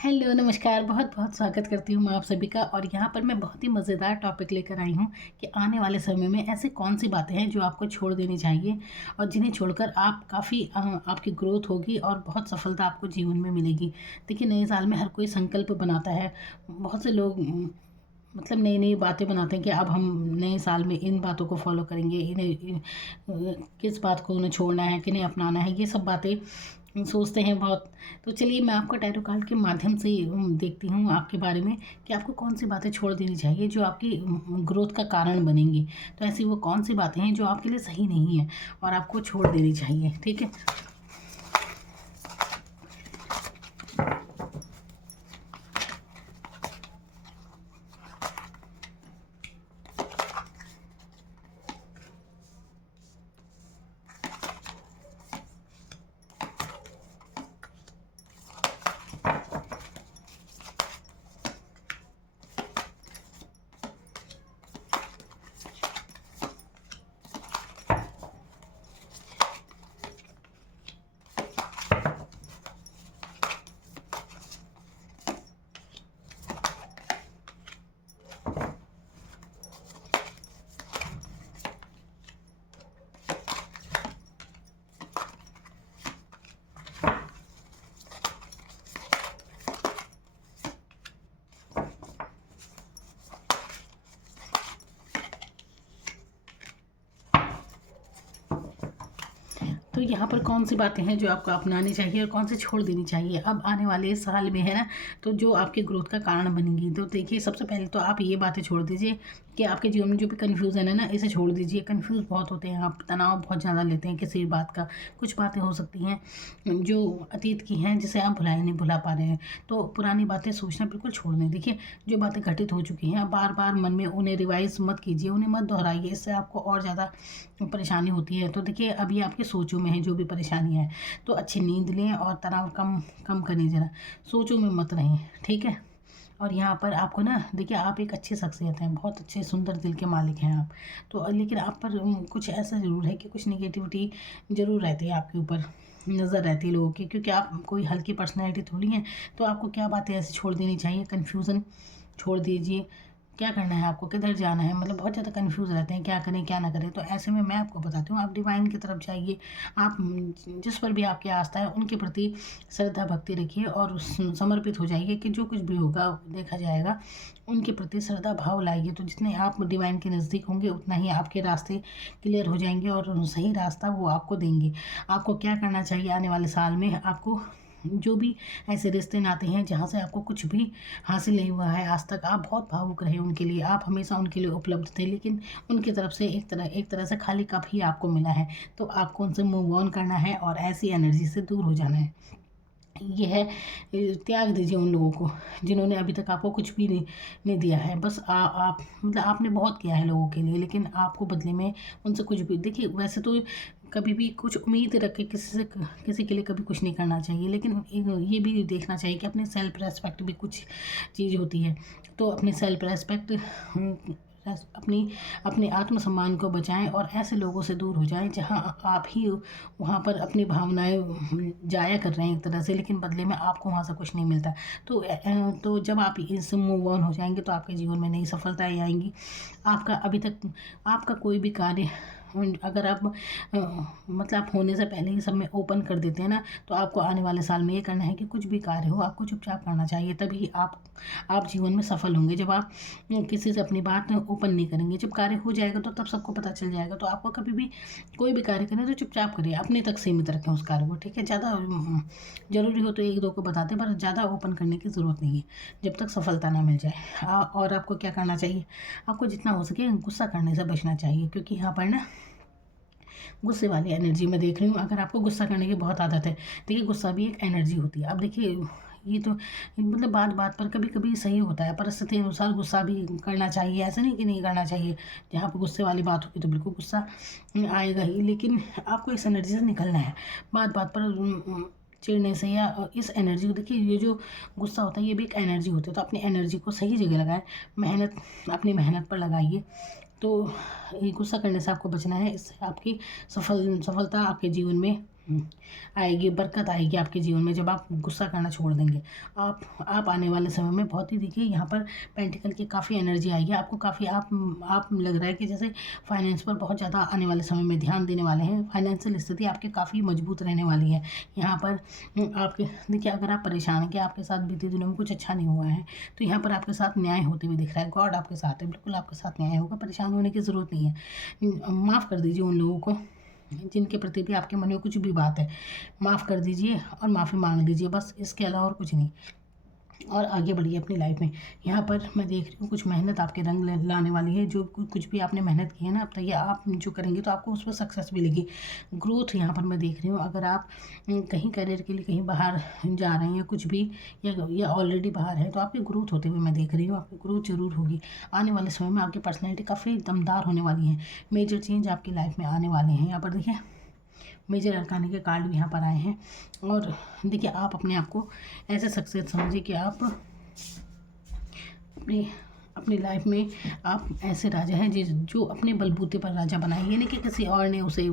Hello, नमस्कार। बहुत-बहुत स्वागत करती हूँ मैं आप सभी का और यहाँ पर मैं बहुत ही मज़ेदार टॉपिक लेकर आई हूँ कि आने वाले समय में ऐसी कौन-सी बातें हैं जो आपको छोड़ देनी चाहिए और जिन्हें छोड़कर आप काफ़ी आपकी ग्रोथ होगी और बहुत सफलता आपको जीवन में मिलेगी। देखिए, नए साल में हर कोई संकल्प बनाता है। बहुत से लोग मतलब नई-नई बातें बनाते हैं कि अब हम नए साल में इन बातों को फ़ॉलो करेंगे, किस बात को उन्हें छोड़ना है, किन्हें अपनाना है, ये सब बातें सोचते हैं बहुत। तो चलिए मैं आपको टैरो कार्ड के माध्यम से देखती हूँ आपके बारे में कि आपको कौन-सी बातें छोड़ देनी चाहिए जो आपकी ग्रोथ का कारण बनेंगी। तो ऐसी वो कौन-सी बातें हैं जो आपके लिए सही नहीं है और आपको छोड़ देनी चाहिए, ठीक है? तो यहाँ पर कौन-सी बातें हैं जो आपको अपनानी चाहिए और कौन-सी छोड़ देनी चाहिए? अब आने वाले साल में है ना, तो जो आपकी ग्रोथ का कारण बनेंगी। तो देखिए, सबसे पहले तो आप ये बातें छोड़ दीजिए कि आपके जीवन में जो भी कन्फ्यूज़न है ना, इसे छोड़ दीजिए। कन्फ्यूज़ बहुत होते हैं आप, तनाव बहुत ज़्यादा लेते हैं किसी भी बात का। कुछ बातें हो सकती हैं जो अतीत की हैं, जिसे आप नहीं भुला पा रहे हैं। तो पुरानी बातें सोचना बिल्कुल छोड़ दें। देखिए, जो बातें घटित हो चुकी हैं, बार-बार मन में उन्हें रिवाइज़ मत कीजिए, उन्हें मत दोहराइए। इससे आपको और ज़्यादा परेशानी होती है। तो देखिए, अभी आपकी सोचों में है जो भी परेशानी है, तो अच्छी नींद लें और तनाव कम कम करें ज़रा, सोचों में मत रहें, ठीक है? और यहाँ पर आपको ना, देखिए, आप एक अच्छी शख्सियत हैं, बहुत अच्छे सुंदर दिल के मालिक हैं आप। तो लेकिन आप पर कुछ ऐसा ज़रूर है कि कुछ नेगेटिविटी ज़रूर रहती है आपके ऊपर, नज़र रहती है लोगों की, क्योंकि आप कोई हल्की पर्सनैलिटी थोड़ी हैं। तो आपको क्या बातें ऐसी छोड़ देनी चाहिए? कन्फ्यूज़न छोड़ दीजिए। क्या करना है आपको? किधर जाना है? मतलब बहुत ज़्यादा कन्फ्यूज़ रहते हैं, क्या करें, क्या ना करें? तो ऐसे में मैं आपको बताती हूँ, आप डिवाइन की तरफ जाइए। आप जिस पर भी आपकी आस्था है, उनके प्रति श्रद्धा भक्ति रखिए और समर्पित हो जाइए कि जो कुछ भी होगा देखा जाएगा। उनके प्रति श्रद्धा भाव लाइए, तो जितने आप डिवाइन के नज़दीक होंगे उतना ही आपके रास्ते क्लियर हो जाएँगे और सही रास्ता वो आपको देंगे। आपको क्या करना चाहिए आने वाले साल में? आपको जो भी ऐसे रिश्ते नाते हैं जहाँ से आपको कुछ भी हासिल नहीं हुआ है आज तक, आप बहुत भावुक रहे उनके लिए, आप हमेशा उनके लिए उपलब्ध थे, लेकिन उनकी तरफ से एक तरह से खाली कप ही आपको मिला है। तो आपको उनसे मूव ऑन करना है और ऐसी एनर्जी से दूर हो जाना है। ये है, त्याग दीजिए उन लोगों को जिन्होंने अभी तक आपको कुछ भी नहीं दिया है। बस आप मतलब आपने बहुत किया है लोगों के लिए, लेकिन आपको बदले में उनसे कुछ भी, देखिए, वैसे तो कभी भी कुछ उम्मीद रख के किसी के लिए कभी कुछ नहीं करना चाहिए, लेकिन ये भी देखना चाहिए कि अपनी सेल्फ रेस्पेक्ट भी कुछ चीज़ होती है। तो अपनी सेल्फ रेस्पेक्ट, अपनी अपने आत्मसम्मान को बचाएं और ऐसे लोगों से दूर हो जाएं जहां आप ही वहां पर अपनी भावनाएं जाया कर रहे हैं एक तरह से, लेकिन बदले में आपको वहां से कुछ नहीं मिलता। तो जब आप इससे मूव ऑन हो जाएंगे तो आपके जीवन में नई सफलताएं आएंगी। आपका अभी तक आपका कोई भी कार्य, अगर आप मतलब आप होने से पहले ही सब में ओपन कर देते हैं ना, तो आपको आने वाले साल में ये करना है कि कुछ भी कार्य हो आपको चुपचाप करना चाहिए, तभी आप जीवन में सफल होंगे। जब आप किसी से अपनी बात ओपन नहीं करेंगे, जब कार्य हो जाएगा तो तब सबको पता चल जाएगा। तो आपको कभी भी कोई भी कार्य करें तो चुपचाप करिए, अपने तक सीमित रखें उस कार्य को, ठीक है? ज़्यादा ज़रूरी हो तो एक दो को बताते, पर ज़्यादा ओपन करने की ज़रूरत नहीं है जब तक सफलता ना मिल जाए। और आपको क्या करना चाहिए? आपको जितना हो सके गुस्सा करने से बचना चाहिए, क्योंकि यहाँ पर ना गुस्से वाली एनर्जी मैं देख रही हूँ। अगर आपको गुस्सा करने की बहुत आदत है, देखिए, गुस्सा भी एक एनर्जी होती है। अब देखिए, ये तो मतलब बात बात पर कभी कभी सही होता है, परिस्थिति अनुसार गुस्सा भी करना चाहिए, ऐसा नहीं कि नहीं करना चाहिए। जहाँ पर गुस्से वाली बात होगी तो बिल्कुल गुस्सा आएगा ही, लेकिन आपको इस एनर्जी से निकलना है। बात बात पर चिढ़ने से या इस एनर्जी को, देखिए, ये जो गुस्सा होता है ये भी एक एनर्जी होती है। तो अपनी एनर्जी को सही जगह लगाएं, मेहनत अपनी मेहनत पर लगाइए। तो ये गुस्सा करने से आपको बचना है, इससे आपकी सफलता आपके जीवन में आएगी, बरकत आएगी आपके जीवन में जब आप गुस्सा करना छोड़ देंगे। आप आने वाले समय में बहुत ही, देखिए यहाँ पर पेंटिकल की काफ़ी एनर्जी आएगी आपको, काफ़ी आप लग रहा है कि जैसे फाइनेंस पर बहुत ज़्यादा आने वाले समय में ध्यान देने वाले हैं। फाइनेंशियल स्थिति आपकी काफ़ी मजबूत रहने वाली है। यहाँ पर आपके, देखिए अगर आप परेशान हैं कि आपके साथ बीते दिनों में कुछ अच्छा नहीं हुआ है, तो यहाँ पर आपके साथ न्याय होते हुए दिख रहा है। गॉड आपके साथ है, बिल्कुल आपके साथ न्याय होगा, परेशान होने की ज़रूरत नहीं है। माफ़ कर दीजिए उन लोगों को जिनके प्रति भी आपके मन में कुछ भी बात है, माफ़ कर दीजिए और माफ़ी मांग लीजिए, बस इसके अलावा और कुछ नहीं। और आगे बढ़िए अपनी लाइफ में। यहाँ पर मैं देख रही हूँ कुछ मेहनत आपके रंग लाने वाली है। जो कुछ भी आपने मेहनत की है ना, अब तक ये आप जो करेंगे तो आपको उस पर सक्सेस मिलेगी, ग्रोथ यहाँ पर मैं देख रही हूँ। अगर आप कहीं करियर के लिए कहीं बाहर जा रहे हैं या कुछ भी, या ऑलरेडी बाहर है, तो आपकी ग्रोथ होते हुए मैं देख रही हूँ। आपकी ग्रोथ जरूर होगी आने वाले समय में। आपकी पर्सनैलिटी काफ़ी दमदार होने वाली है। मेजर चेंज आपकी लाइफ में आने वाले हैं। यहाँ पर देखिए मेजर अरकाने के कार्ड भी यहाँ पर आए हैं। और देखिए आप अपने आप को ऐसे सक्सेस समझिए कि आप अपनी अपनी लाइफ में आप ऐसे राजा हैं जो अपने बलबूते पर राजा बनाए, ये नहीं कि किसी और ने उसे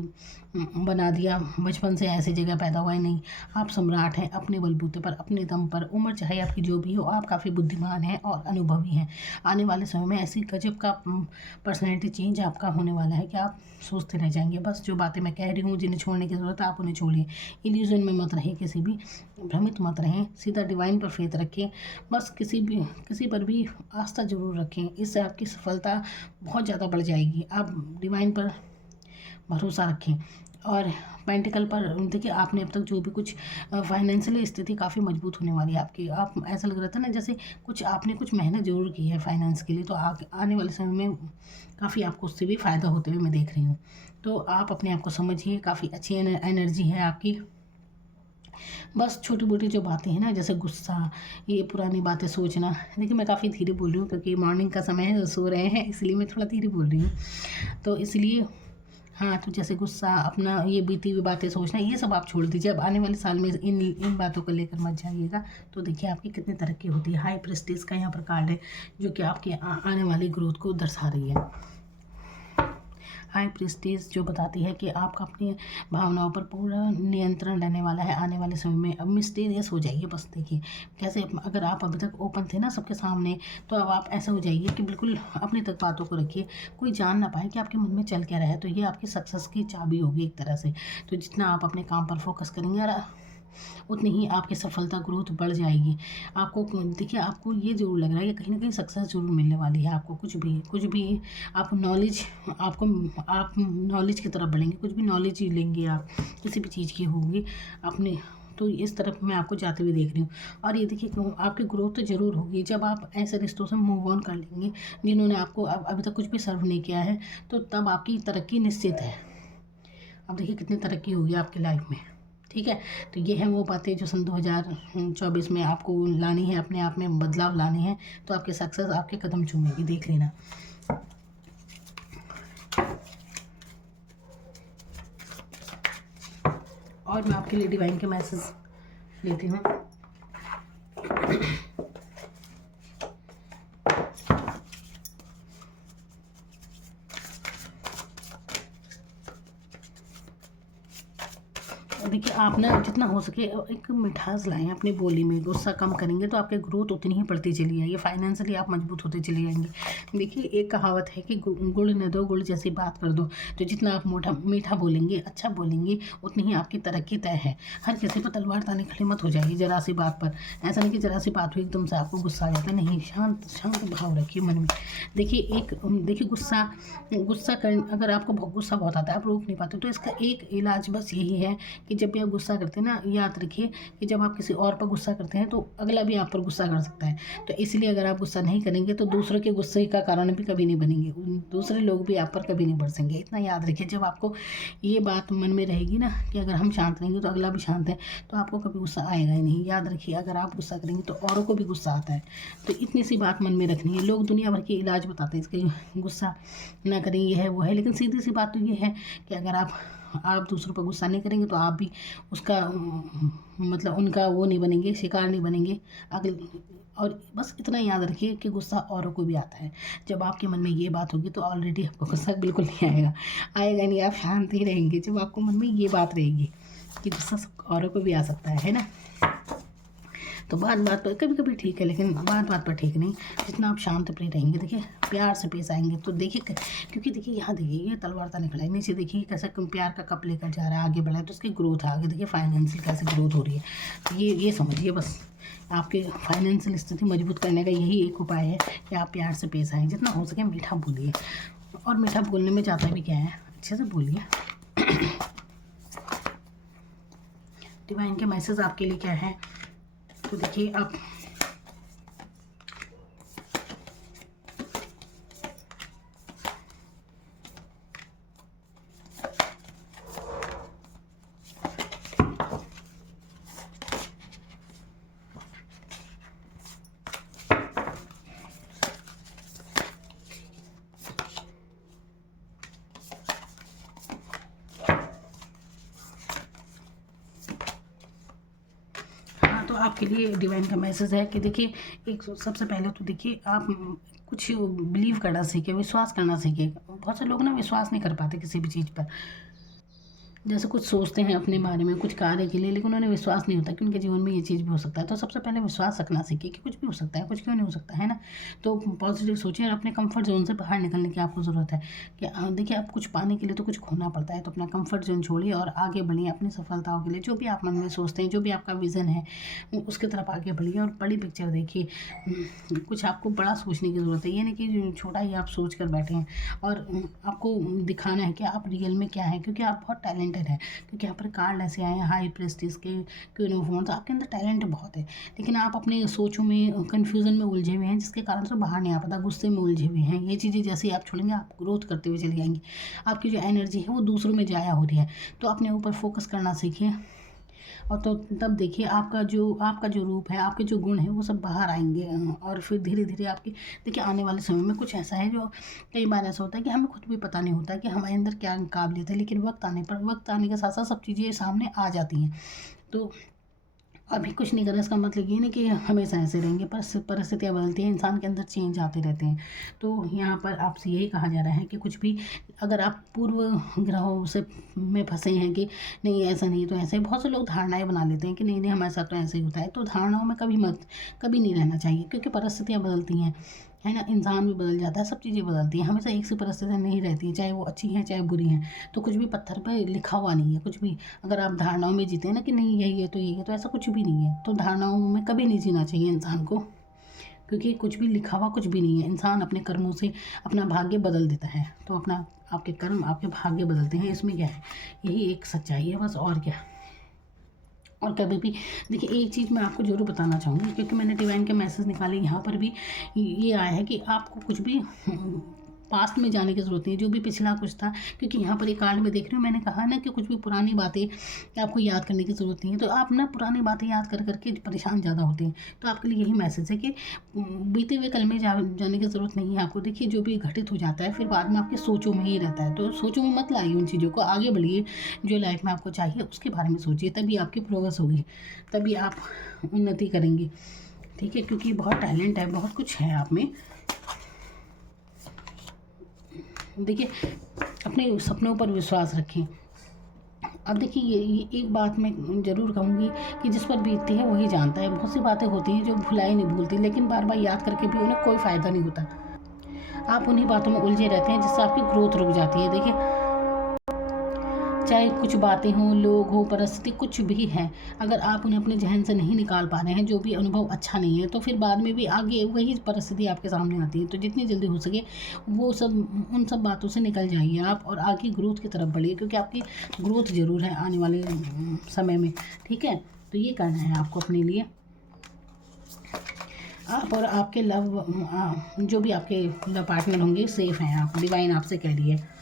बना दिया, बचपन से ऐसी जगह पैदा हुआ है, नहीं। आप सम्राट हैं अपने बलबूते पर, अपने दम पर। उम्र चाहे आपकी जो भी हो, आप काफ़ी बुद्धिमान हैं और अनुभवी हैं। आने वाले समय में ऐसी गजब का पर्सनैलिटी चेंज आपका होने वाला है कि आप सोचते रह जाएंगे। बस जो बातें मैं कह रही हूँ, जिन्हें छोड़ने की ज़रूरत है आप उन्हें छोड़िए। इल्यूजन में मत रहें, किसी भी भ्रमित मत रहें, सीधा डिवाइन पर फेथ रखें। बस किसी पर भी आस्था जरूर रखें, इससे आपकी सफलता बहुत ज़्यादा बढ़ जाएगी। आप डिवाइन पर भरोसा रखें। और पेंटिकल पर देखिए आपने अब तक जो भी कुछ फाइनेंशियली स्थिति काफ़ी मजबूत होने वाली है आपकी। आप ऐसा लग रहा था ना जैसे आपने कुछ मेहनत जरूर की है फाइनेंस के लिए, तो आने वाले समय में काफ़ी आपको उससे भी फ़ायदा होते हुए मैं देख रही हूँ। तो आप अपने आप को समझिए, काफ़ी अच्छी एनर्जी है आपकी। बस छोटी मोटी जो बातें हैं ना, जैसे गुस्सा, ये पुरानी बातें सोचना। देखिए मैं काफ़ी धीरे बोल रही हूँ क्योंकि मॉर्निंग का समय है, सो रहे हैं, इसलिए मैं थोड़ा धीरे बोल रही हूँ। तो इसलिए हाँ, तो जैसे गुस्सा, अपना ये बीती हुई बातें सोचना, ये सब आप छोड़ दीजिए। अब आने वाले साल में इन बातों को लेकर मत जाइएगा। तो देखिए आपकी कितनी तरक्की होती है। हाई प्रेस्टीज का यहाँ पर कार्ड है जो कि आपके आने वाली ग्रोथ को दर्शा रही है। हाई प्रेस्टीज जो बताती है कि आपका अपनी भावनाओं पर पूरा नियंत्रण रहने वाला है आने वाले समय में। अब मिस्टीरियस हो जाइए, बस देखिए कैसे। अगर आप अभी तक ओपन थे ना सबके सामने, तो अब आप ऐसे हो जाइए कि बिल्कुल अपनी तक बातों को रखिए, कोई जान ना पाए कि आपके मन में चल क्या रहा है। तो ये आपकी सक्सेस की चाबी होगी एक तरह से। तो जितना आप अपने काम पर फोकस करेंगे और उतनी ही आपकी सफलता ग्रोथ बढ़ जाएगी। आपको देखिए, आपको ये ज़रूर लग रहा है कि कहीं ना कहीं सक्सेस ज़रूर मिलने वाली है आपको। कुछ भी आप नॉलेज की तरफ बढ़ेंगे, कुछ भी नॉलेज ही लेंगे आप, किसी भी चीज़ की होगी अपने। तो इस तरफ मैं आपको जाते हुए देख रही हूँ। और ये देखिए आपकी ग्रोथ तो ज़रूर होगी जब आप ऐसे रिश्तों से मूव ऑन कर लेंगे जिन्होंने आपको अभी तक कुछ भी सर्व नहीं किया है, तो तब आपकी तरक्की निश्चित है। अब देखिए कितनी तरक्की होगी आपकी लाइफ में। ठीक है, तो ये है वो बातें जो सन 2024 में आपको लानी है, अपने आप में बदलाव लाने हैं। तो आपके सक्सेस आपके कदम चूमेगी, देख लेना। और मैं आपके लिए डिवाइन के मैसेज लेती हूँ। देखिए आप ना जितना हो सके एक मिठास लाएं अपनी बोली में। गुस्सा कम करेंगे तो आपकी ग्रोथ उतनी ही बढ़ती चली जाएगी, फाइनेंशियली आप मजबूत होते चले जाएंगे। देखिए एक कहावत है कि गुड़ न दो गुड़ जैसी बात कर दो। तो जितना आप मीठा बोलेंगे, अच्छा बोलेंगे, उतनी ही आपकी तरक्की तय है। हर किसी पर तलवार ताने खड़ी मत हो जाइए जरा सी बात पर। ऐसा नहीं कि जरा सी बात हुई एकदम से आपको गुस्सा आ जाता है, नहीं। शांत भाव रखिए मन में। देखिए गुस्सा कर, अगर आपको गुस्सा बहुत आता है, आप रोक नहीं पाते, तो इसका एक इलाज बस यही है कि जब भी आप गुस्सा करते हैं ना, याद रखिए कि जब आप किसी और पर गुस्सा करते हैं तो अगला भी आप पर गुस्सा कर सकता है। तो इसलिए अगर आप गुस्सा नहीं करेंगे तो दूसरों के गुस्से का कारण भी कभी नहीं बनेंगे, दूसरे लोग भी आप पर कभी नहीं बरसेंगे। इतना याद रखिए। जब आपको ये बात मन में रहेगी ना कि अगर हम शांत रहेंगे तो अगला भी शांत है, तो आपको कभी गुस्सा आएगा ही नहीं। याद रखिए, अगर आप गुस्सा करेंगे तो औरों को भी गुस्सा आता है। तो इतनी सी बात मन में रखनी है। लोग दुनिया भर के इलाज बताते हैं इसके, गुस्सा ना करें, ये है वो है, लेकिन सीधी सी बात तो ये है कि अगर आप दूसरों पर गुस्सा नहीं करेंगे तो आप भी उसका मतलब उनका वो नहीं बनेंगे, शिकार नहीं बनेंगे अगले। और बस इतना याद रखिए कि गुस्सा औरों को भी आता है। जब आपके मन में ये बात होगी तो ऑलरेडी आपको गुस्सा बिल्कुल नहीं आएगा नहीं, आप शांत ही रहेंगे जब आपको मन में ये बात रहेगी। कि गुस्सा औरों को भी आ सकता है ना। तो बात बात पर कभी कभी ठीक है, लेकिन बात बात पर ठीक नहीं। जितना आप शांत प्रिय रहेंगे, देखिए प्यार से पेश आएंगे तो देखिए, क्योंकि देखिए यहाँ देखिए ये तलवार का निकला है, नीचे देखिए कैसे प्यार का कप लेकर जा रहा है, आगे बढ़ा है तो उसकी ग्रोथ है, आगे देखिए फाइनेंशियल कैसे ग्रोथ हो रही है। तो ये समझिए बस, आपके फाइनेंशियल स्थिति मजबूत करने का यही एक उपाय है कि आप प्यार से पेश आएँ, जितना हो सके मीठा बोलिए। और मीठा बोलने में जाता भी क्या है, अच्छे से बोलिए। डिवाइन के मैसेज आपके लिए क्या है, तो देखिए आप आपके लिए डिवाइन का मैसेज है कि देखिए, एक सबसे पहले तो देखिए आप कुछ बिलीव करना सीखे, विश्वास करना सीखे। बहुत से लोग ना विश्वास नहीं कर पाते किसी भी चीज़ पर, जैसे कुछ सोचते हैं अपने बारे में कुछ कार्य के लिए, लेकिन उन्हें विश्वास नहीं होता कि उनके जीवन में ये चीज़ भी हो सकता है। तो सबसे पहले विश्वास रखना सीखिए कि कुछ भी हो सकता है, कुछ क्यों नहीं हो सकता है ना। तो पॉजिटिव सोचिए और अपने कंफर्ट जोन से बाहर निकलने की आपको ज़रूरत है कि देखिए, आप कुछ पाने के लिए तो कुछ खोना पड़ता है। तो अपना कंफर्ट जोन छोड़िए और आगे बढ़िए अपनी सफलताओं के लिए। जो भी आप मन में सोचते हैं, जो भी आपका विज़न है, उसकी तरफ आगे बढ़िए और बड़ी पिक्चर देखिए। कुछ आपको बड़ा सोचने की ज़रूरत है, ये नहीं कि छोटा ही आप सोच कर बैठे हैं। और आपको दिखाना है कि आप रियल में क्या है, क्योंकि आप बहुत टैलेंटेड हैं। क्योंकि यहाँ पर कार्ड ऐसे आए हैं, हाई प्रेस्टीज के, क्वीन ऑफ वांड्स, आपके अंदर टैलेंट बहुत है, लेकिन आप अपने सोचों में कन्फ्यूज़न में उलझे हुए हैं, जिसके कारण से बाहर नहीं आ पाता, गुस्से में उलझे हुए हैं। ये चीज़ें जैसे ही आप छोड़ेंगे, आप ग्रोथ करते हुए चले जाएंगे। आपकी जो एनर्जी है वो दूसरों में जाया हो रही है, तो अपने ऊपर फोकस करना सीखिए। और तो तब देखिए आपका जो रूप है, आपके जो गुण हैं, वो सब बाहर आएंगे। और फिर धीरे धीरे आपकी देखिए आने वाले समय में कुछ ऐसा है जो कई बार ऐसा होता है कि हमें खुद भी पता नहीं होता कि हमारे अंदर क्या काबिलियत है, लेकिन वक्त आने के साथ साथ सब चीज़ें सामने आ जाती हैं। तो अभी कुछ नहीं करना, इसका मतलब ये नहीं कि हमेशा ऐसे रहेंगे, पर परिस्थितियाँ बदलती हैं, इंसान के अंदर चेंज आते रहते हैं। तो यहाँ पर आपसे यही कहा जा रहा है कि कुछ भी, अगर आप पूर्व ग्रहों से में फंसे हैं कि नहीं ऐसा नहीं तो ऐसे, बहुत से लोग धारणाएं बना लेते हैं कि नहीं नहीं हमारे साथ तो ऐसे ही होता है। तो धारणाओं में कभी नहीं रहना चाहिए, क्योंकि परिस्थितियाँ बदलती हैं, है ना। इंसान भी बदल जाता है, सब चीज़ें बदलती हैं, हमेशा एक सी परिस्थितियाँ नहीं रहती हैं, चाहे वो अच्छी हैं चाहे बुरी हैं। तो कुछ भी पत्थर पर लिखा हुआ नहीं है कुछ भी। अगर आप धारणाओं में जीते हैं ना कि नहीं यही है तो यही है, तो ऐसा कुछ भी नहीं है। तो धारणाओं में कभी नहीं जीना चाहिए इंसान को, क्योंकि कुछ भी लिखा हुआ कुछ भी नहीं है। इंसान अपने कर्मों से अपना भाग्य बदल देता है। तो आपके कर्म आपके भाग्य बदलते हैं, इसमें क्या है, यही एक सच्चाई है बस, और क्या। और कभी भी देखिए, एक चीज़ मैं आपको ज़रूर बताना चाहूँगी, क्योंकि मैंने डिवाइन के मैसेज निकाले, यहाँ पर भी ये आया है कि आपको कुछ भी पास्ट में जाने की ज़रूरत नहीं है, जो भी पिछला कुछ था। क्योंकि यहाँ पर एक कार्ड में देख रही हूँ, मैंने कहा ना कि कुछ भी पुरानी बातें आपको याद करने की ज़रूरत नहीं है। तो आप ना पुरानी बातें याद कर करके परेशान ज़्यादा होते हैं। तो आपके लिए यही मैसेज है कि बीते हुए कल में जाने की ज़रूरत नहीं है आपको। देखिए, जो भी घटित हो जाता है फिर बाद में आपकी सोचों में ही रहता है। तो सोचों में मत लाइए उन चीज़ों को, आगे बढ़िए। जो लाइफ में आपको चाहिए उसके बारे में सोचिए, तभी आपकी प्रोग्रेस होगी, तभी आप उन्नति करेंगे, ठीक है। क्योंकि बहुत टैलेंट है, बहुत कुछ है आप में। देखिए, अपने सपनों पर विश्वास रखें। अब देखिए, ये एक बात मैं ज़रूर कहूँगी कि जिस पर बीतती है वही जानता है। बहुत सी बातें होती हैं जो भुलाई नहीं भूलती, लेकिन बार बार याद करके भी उन्हें कोई फ़ायदा नहीं होता। आप उन्हीं बातों में उलझे रहते हैं जिससे आपकी ग्रोथ रुक जाती है। देखिए, चाहे कुछ बातें हों, लोग हो, परिस्थिति कुछ भी है, अगर आप उन्हें अपने जहन से नहीं निकाल पा रहे हैं, जो भी अनुभव अच्छा नहीं है, तो फिर बाद में भी आगे वही परिस्थिति आपके सामने आती है। तो जितनी जल्दी हो सके उन सब बातों से निकल जाइए आप, और आगे ग्रोथ की तरफ बढ़िए, क्योंकि आपकी ग्रोथ ज़रूर है आने वाले समय में, ठीक है। तो ये करना है आपको अपने लिए। आप और आपके जो भी आपके लव पार्टनर होंगे सेफ हैं, आप, डिवाइन आपसे कह रही है।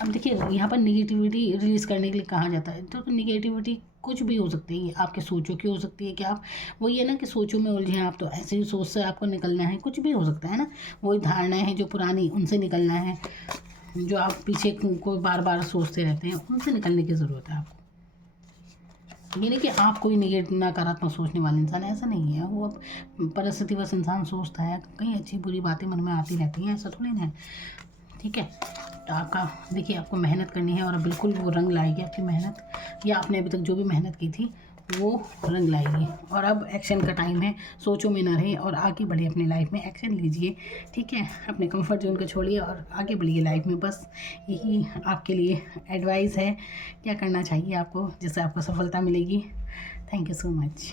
अब देखिए, यहाँ पर निगेटिविटी रिलीज़ करने के लिए कहा जाता है। तो निगेटिविटी कुछ भी हो सकती है, आपके सोचों की हो सकती है कि आप वो ये ना कि सोचों में उलझे हैं आप, तो ऐसे ही सोच से आपको निकलना है, कुछ भी हो सकता है ना। वही धारणाएं हैं जो पुरानी, उनसे निकलना है। जो आप पीछे को बार बार सोचते रहते हैं, उनसे निकलने की ज़रूरत है आपको। ये नहीं कि आप कोई नकारात्मक सोचने वाले इंसान, ऐसा नहीं है। वो अब परिस्थिति बस इंसान सोचता है, कई अच्छी बुरी बातें मन में आती रहती हैं, ऐसा थोड़ी ना है, ठीक है। तो आपका देखिए आपको मेहनत करनी है और बिल्कुल वो रंग लाएगी आपकी मेहनत, या आपने अभी तक जो भी मेहनत की थी वो रंग लाएगी। और अब एक्शन का टाइम है, सोचो में ना रहे और आगे बढ़े अपनी लाइफ में, एक्शन लीजिए, ठीक है। अपने कंफर्ट जोन को छोड़िए और आगे बढ़िए लाइफ में, बस यही आपके लिए एडवाइस है। क्या करना चाहिए आपको जिससे आपको सफलता मिलेगी। Thank you so much.